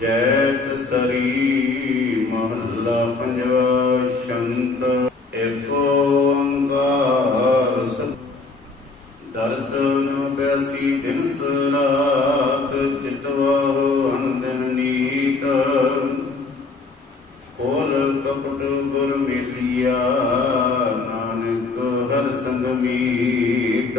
ਜੈਤ ਸਰੀ ਮਹੱਲਾ ਪੰਜਵਾ ਸ਼ੰਤ, ਏਕ ਓੰਕਾਰ ਸਤ। ਦਰਸ਼ਨ ਬੈਸੀ ਦਿਨ ਸਰਾਤ ਚਿਤਵਾ ਅਨੰਦਨ ਨੀਤ। ਕੋਲ ਕਪਟ ਗੁਰ ਮਿਲਿਆ, ਨਾਨਕ ਹਰ ਸੰਗ ਮੀਤ।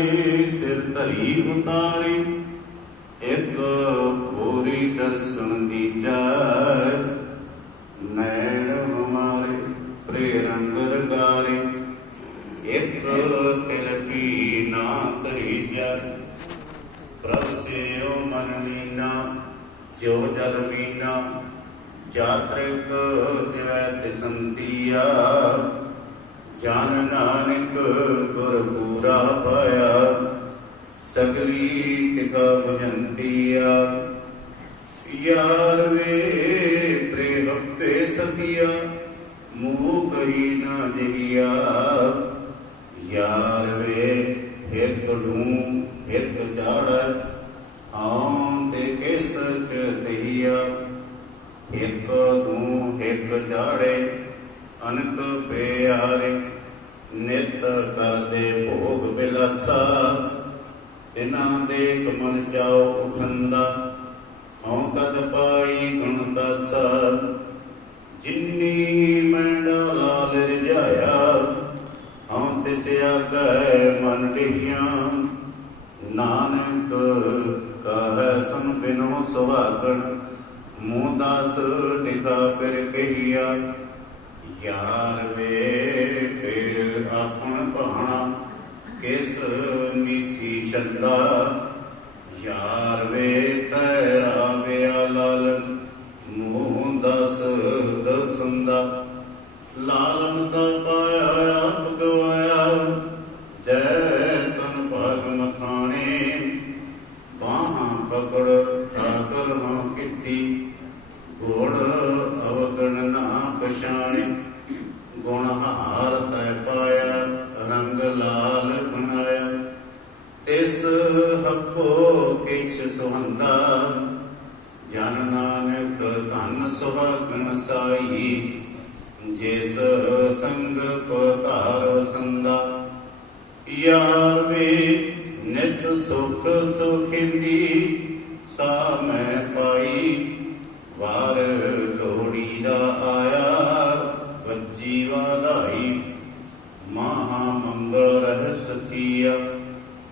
ਪਿਆਰੇ ਸਿਰ ਧਰੀ ਉਤਾਰੇ, ਇੱਕ ਪੂਰੀ ਦਰਸ਼ਨ ਦੀਜਾ ਨੈਣ ਹਮਾਰੇ ਪ੍ਰੇ ਰੰਗ ਰੰਗਾਰੇ। ਇੱਕ ਤਿਲ ਕੀ ਨਾ ਤਰੀਜਾ ਪ੍ਰਭ ਸੇਉ ਮਨ ਲੀਨਾ ਜਿਉ ਜਲ ਮੀਨਾ। ਜਾਤਰਿਕ ਜਿਵੈ ਤਿਸੰਤੀਆ ਜਨ ਨਾਨਕ ਗੁਰ ਪੂਰਾ ਪਾਇਆ, ਸਗਲੀ ਤਿਕਾ ਬੁਝੰਤੀਆ ਯਾਰ ਵੇ ਪ੍ਰੇਮਪੇ ਸਖੀਆ ਮੂਹ ਕਹੀ ਨਾ ਜਹੀਆ ਯਾਰ ਵੇ ਇੱਕ ਡੂੰ ਇੱਕ ਚਾੜ ਆਉਂ ਤੇ ਕਿਸ ਚ ਤਹੀਆ ਇੱਕ ਦੂੰ ਇੱਕ ਚਾੜੇ ਅਨਕ ਪਿਆਰੇ, ਨਿਤ ਕਰਦੇ ਭੋਗ ਬਿਲਾਸਾ। ਤਿਨਾਂ ਦੇ ਕਮਨ ਚਾਉ ਉਠੰਦਾ ਹਉ ਕਦ ਪਾਈ ਗੁਣ ਦਾਸਾ। ਜਿਨੀ ਮੈਂਡਾ ਲਾਲ ਰਜਾਇਆ, ਹਉ ਤਿਸ ਆਗੈ ਮਨ ਡਿਹੀਆਂ ਨਾਨਕ ਕਹੈ ਸੁਨ ਬਿਨੋ ਸੁਹਾਗਣ, ਮੂਹ ਦਾਸ ਟਿਕਾ ਫਿਰ ਕਹੀਆ। ਯਾਰ ਵੇ ਫਿਰ ਆਪਣ ਭਾਣਾ ਕਿਸ ਨਿਸੀ ਸ਼ੰਦਾ। ਯਾਰ ਵੇ ਸੁਹਾਗਣ ਸਾਈ ਜਿਸ ਸੰਗ ਪਤਾਰ ਸੰਦਾ ਯਾਰ ਵੇ ਨਿਤ ਸੁਖ ਸੁਖਿੰਦੀ ਸਾ ਮੈਂ ਪਾਈ, ਵਾਰ ਲੋੜੀ ਦਾ ਆਇਆ, ਵੱਜੀ ਵਾਧਾਈ। ਮਹਾ ਮੰਗਲ ਰਹਿ ਥੀਆ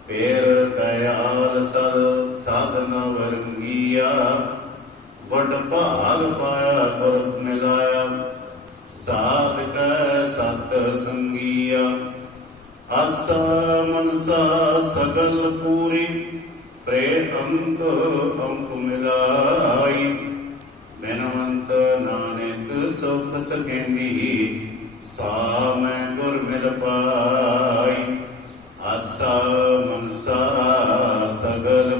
ਪੇਰ ਦਇਆਲ ਸਦ ਸਾਧਨ ਵਰੰਗੀਆ। ਵੱਡ ਭਾਗ ਪਾਇਆ ਗੁਰ ਮਿਲਾਇਆ। ਸਾਧਕ ਸਤ ਸੰਗੀਆ। ਆਸਾ ਮਨਸਾ ਸਗਲ ਪੂਰੀ ਪ੍ਰੇ ਅੰਕ ਅੰਕ ਮਿਲਾਈ। ਬਿਨਵੰਤ ਨਾਨਕ ਸੁਖ ਸਕੇਂਦੀ, ਸਾ ਮੈਂ ਗੁਰ ਮਿਲ ਪਾਈ। ਆਸਾ ਮਨਸਾ ਸਗਲ